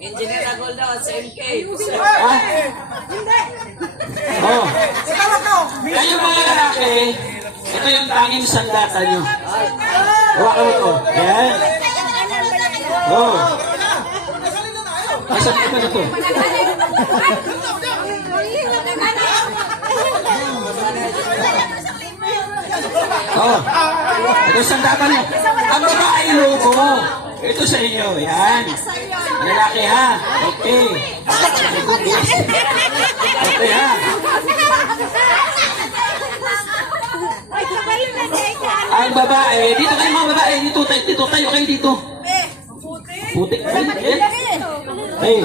Engineer Agol daw, sa MK. Ha? Oh. Kayo mga lalaki, ito yung tanging sandata nyo. Hawakan mo ito. Yan. Oh. Asan ka ba na ito? Oh. Ito yung sandata nyo. Ang babae logo mo. Ito sa inyo. Yan. Lalaki ha. Okay. Okay ha. Ang babae, dito kayo mga babae, dito tayo kayo dito. Puti. Ay.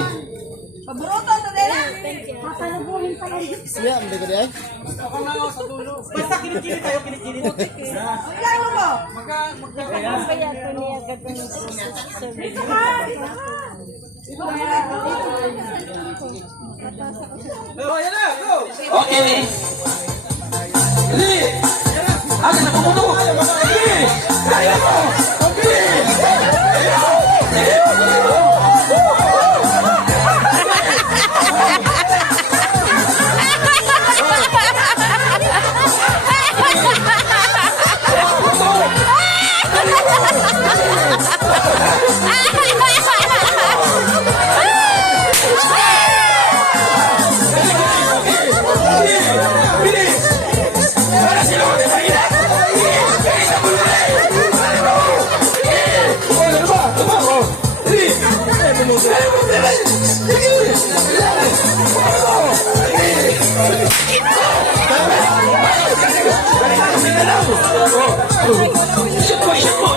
Pabroto to nila. Papalubuhin pa lang. Siya, hindi ka diyan? Basta kinikili tayo, kinikili. Ang laro mo? Okay. Dali. Asa na pumuto? Dali. Kaya mo.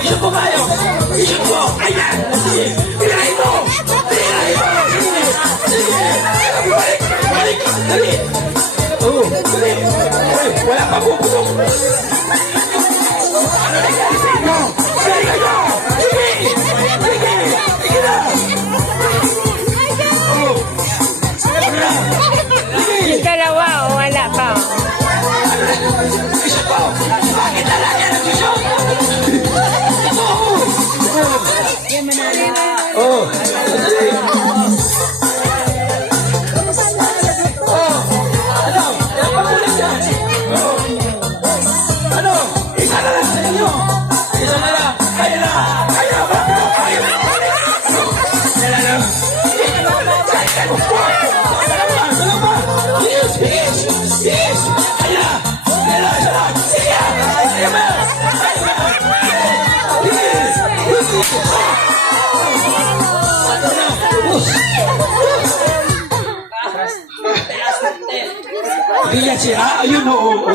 Isip mo kayo! Isip mo! Ayan! Pinahin mo! Pinahin mo! Sige! Balik! Balik! Dali! Oo! Dali! Wala pa puputok! Ano nangyari sa inyo? Dali kayo! Sige! Sige! Sige na! Oo! Sige na! Sige! Yung dalawa o wala pa. Isip mo! Bakit lalaki ang nag-shoot? Ito! Oh! Oh! Ano? Yan pa ulit yan! Oh! Ano? Isa na lang sa inyo! Isa na lang! Kaya na! Kaya na! Kaya na! Kaya na! Kaya na! Dalawa! Yes! Yes! Yes! Kaya na! Kaya na! Isa lang! Sige! Kaya na! Kaya na! Yes! Iya siya. Ayun, oo.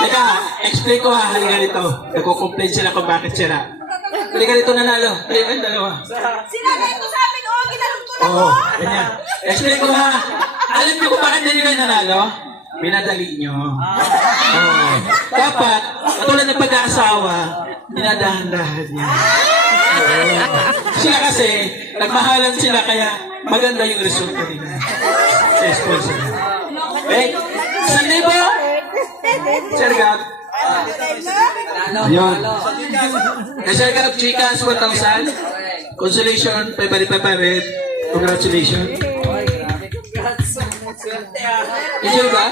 Teka, explain ko ha. Halika nito. Nagko-complain sila kung bakit sila. Halika nito nanalo. Ay, dalawa. Sinagay ko sa amin, ginalugtol ako. Oo, ganyan. Explain ko ha. Alam niyo kung bakit hindi kayo nanalo? Binadali nyo. Oo. Dapat, katulad ng pag-aasawa, dinadahan-dahan niya. Sila kasi, nagmahalan sila kaya maganda yung resulta nila. Sa sponsor nila. Eh, 1,000? Sir Gab? Yun. Sir Gab, Chicas, 1,000. Consolation, pare-pare. Congratulations. Enjoy ba?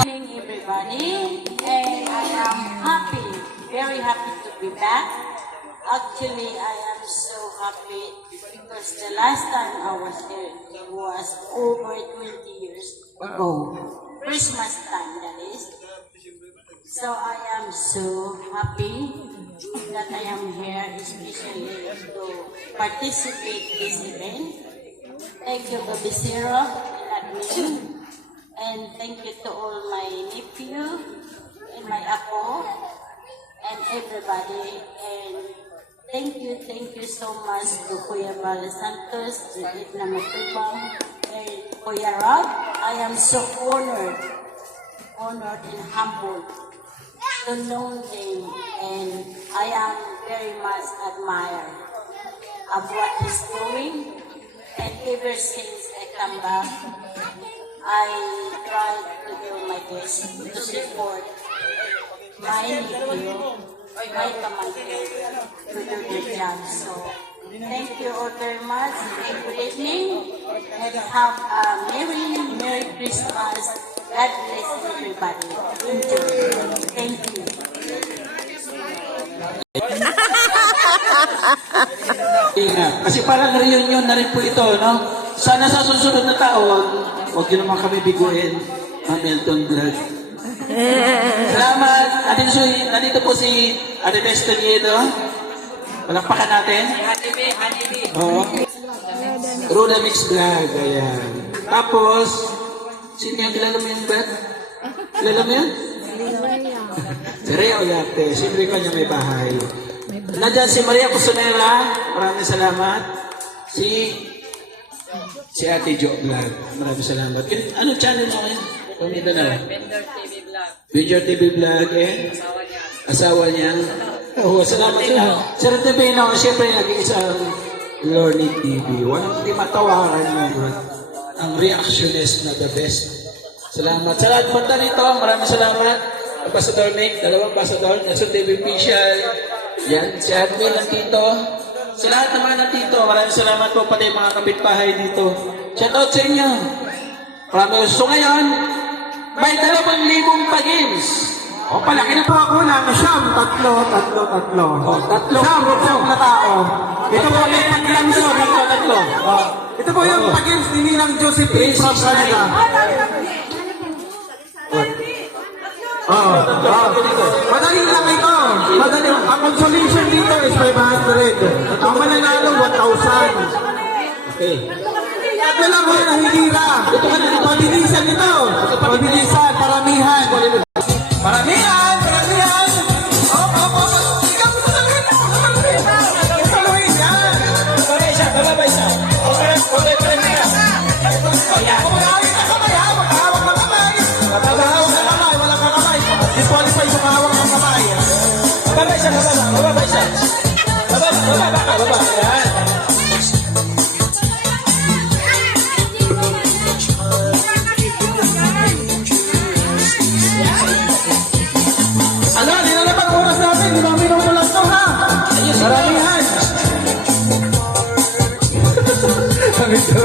Morning, everybody, and I am happy, very happy to be back. Actually, I am so happy because the last time I was here was over 20 years ago. Christmas time, that is. So I am so happy that I am here, especially to participate this event. Thank you, Baby Sarah and admin. And thank you to all my nephew and my apo and everybody. And thank you so much to Kuya Bala Santos, to Edna Matubang, and Kuya Rob. I am so honored and humbled to know them, and I am very much admired of what he's doing. And ever since I come back, I try to do my best to support my nephew, my commander, to do their job. So, thank you all very much, and good evening, and have a Merry Christmas. God bless everybody. Enjoy. Thank you. Kasi parang reunion na rin po ito, no? Sana sa susunod na taon, huwag nyo naman kami biguin, Hamilton Vlog. Salamat! Nandito po si Ate Destiny, no? Palakpakan natin. Oo. Roda Mix Vlog, ayan. Tapos, sino yung kilala mo yung Beth? Kilala mo yun? Si Rhea Oyate, siyempre ko niya may bahay. Nandiyan si Maria Cusonera, maraming salamat. Si Ate Jo Vlog, maraming salamat. Anong channel mo ngayon? Pumita na. Vendor TV Vlog. Vendor TV Vlog, asawa niya. Oo, salamat sila. Sir Tevino, siyempre nag-iisang Lorny TV. Walang hindi matawaran mo. Ang reactionist na the best. Salamat. Sa lahat punta nito, maraming salamat. Ambassador Nick, dalawang ambassador, Nelson TV Official. Yan, si admin nandito. Sa lahat naman nandito, maraming salamat po pati mga kapitbahay dito. Shout out sa inyo. Maraming. So ngayon, may 2,000 pa-games. O, palaki na po ako lang. Siyam, tatlo. Siyam na tao. Ito po yung pag-games tatlo. Ito po yung pag-games ni Ninang Josephine from Canada. Madali lang ito. Madali. Ang consolation dito is 500. Ang mananalo, 1,000. Okay. Tatlo lang po yung nahihira. Pabilisan ito. Pabilisan, paramihan. Paramihan! Ikaw mo sabihin mo! Saluhin yan! Bababay siya. Okay, Kumahawin ka kamay ha! Maghahawak ng kamay! Maghahawak ng kamay! Walang kakamay! Disqualify sa kahawak ng kamay! bababay siya. Baba. Yan. Ano? Hindi na naman oras natin! 5 minuto lang ito ha! Maramihan! Kami ito.